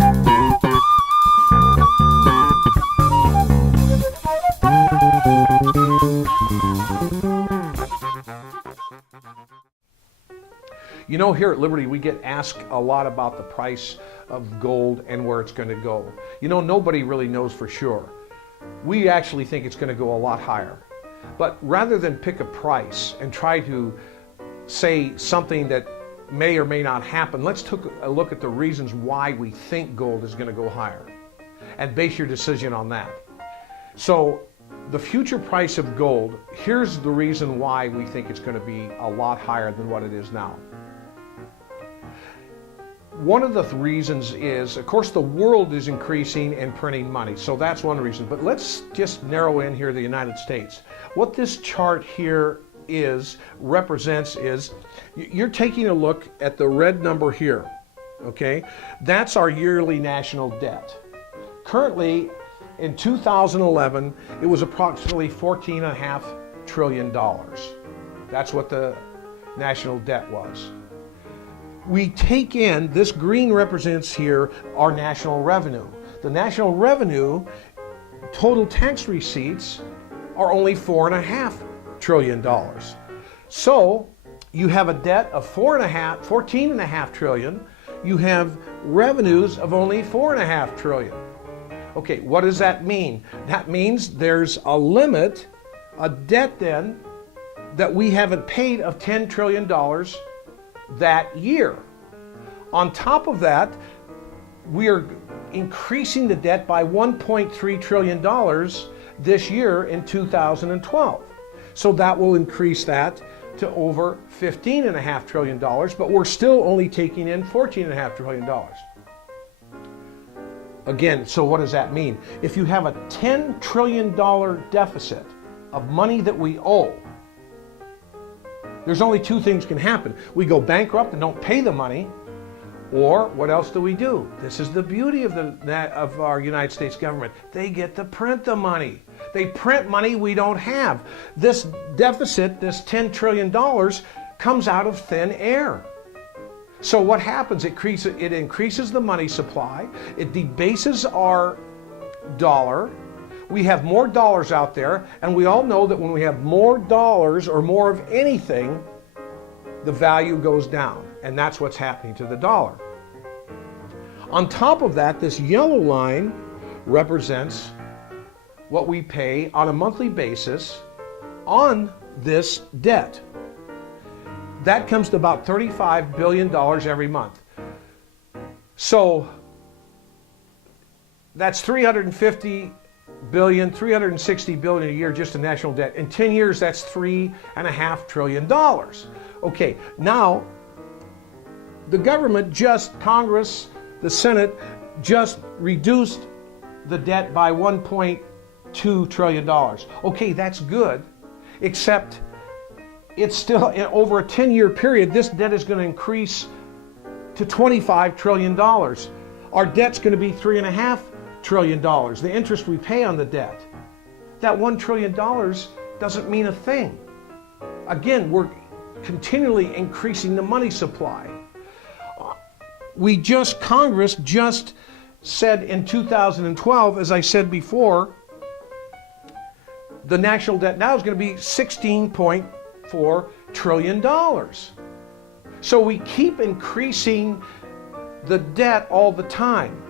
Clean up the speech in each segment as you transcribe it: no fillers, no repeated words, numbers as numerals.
You know, here at Liberty, we get asked a lot about the price of gold and where it's going to go. You know, nobody really knows for sure. We actually think it's going to go a lot higher. But rather than pick a price and try to say something that may or may not happen, let's take a look at the reasons why we think gold is going to go higher and base your decision on that. So, the future price of gold, here's the reason why we think it's going to be a lot higher than what it is now. One of the reasons is, of course, the world is increasing and printing money, so that's one reason. But let's just narrow in here the United States. What this chart here represents is, you're taking a look at the red number here, okay? That's our yearly national debt. Currently, in 2011, it was approximately $14.5 trillion. That's what the national debt was. We take in, this green represents here our national revenue. The national revenue, total tax receipts, are only $4.5 trillion. So you have a debt of $14.5 trillion. You have revenues of only $4.5 trillion. Okay, what does that mean? That means there's a limit, a debt then, that we haven't paid of $10 trillion that year. On top of that, we are increasing the debt by $1.3 trillion this year in 2012. So that will increase that to over $15.5 trillion, but we're still only taking in $14.5 trillion. Again, so what does that mean? If you have a $10 trillion deficit of money that we owe, there's only two things can happen. We go bankrupt and don't pay the money, or what else do we do? This is the beauty of our United States government. They get to print the money. They print money we don't have. This deficit, this $10 trillion, comes out of thin air. So what happens? It increases the money supply. It debases our dollar. We have more dollars out there, and we all know that when we have more dollars or more of anything, the value goes down, and that's what's happening to the dollar. On top of that, this yellow line represents what we pay on a monthly basis on this debt. That comes to about $35 billion every month. So that's $350 billion, $360 billion a year just in national debt. In 10 years, that's $3.5 trillion. Okay, now the government Congress, the Senate, just reduced the debt by $1.2 trillion. Okay, that's good, except it's still, over a 10-year period, this debt is going to increase to $25 trillion. Our debt's going to be $3.5 trillion, the interest we pay on the debt. That $1 trillion doesn't mean a thing. Again, we're continually increasing the money supply. Congress just said in 2012, as I said before, the national debt now is going to be $16.4 trillion. So we keep increasing the debt all the time.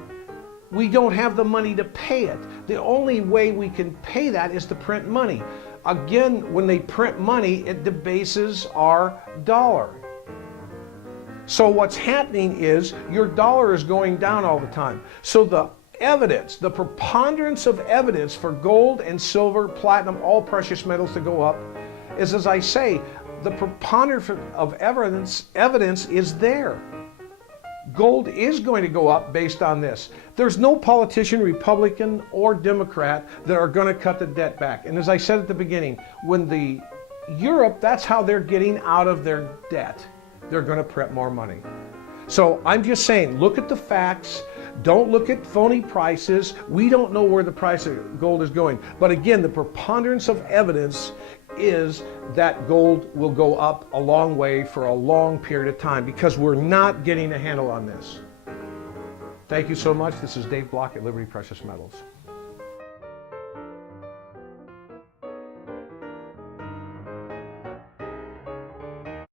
We don't have the money to pay it. The only way we can pay that is to print money. Again, when they print money, it debases our dollar. So what's happening is your dollar is going down all the time. So the evidence, the preponderance of evidence for gold and silver, platinum, all precious metals to go up is, as I say, the preponderance of evidence is there. Gold is going to go up based on this. There's no politician, Republican or Democrat, that are going to cut the debt back. And as I said at the beginning, when Europe, that's how they're getting out of their debt. They're going to print more money. So I'm just saying, look at the facts. Don't look at phony prices. We don't know where the price of gold is going. But again, the preponderance of evidence is that gold will go up a long way for a long period of time because we're not getting a handle on this. Thank you so much. This is Dave Block at Liberty Precious Metals.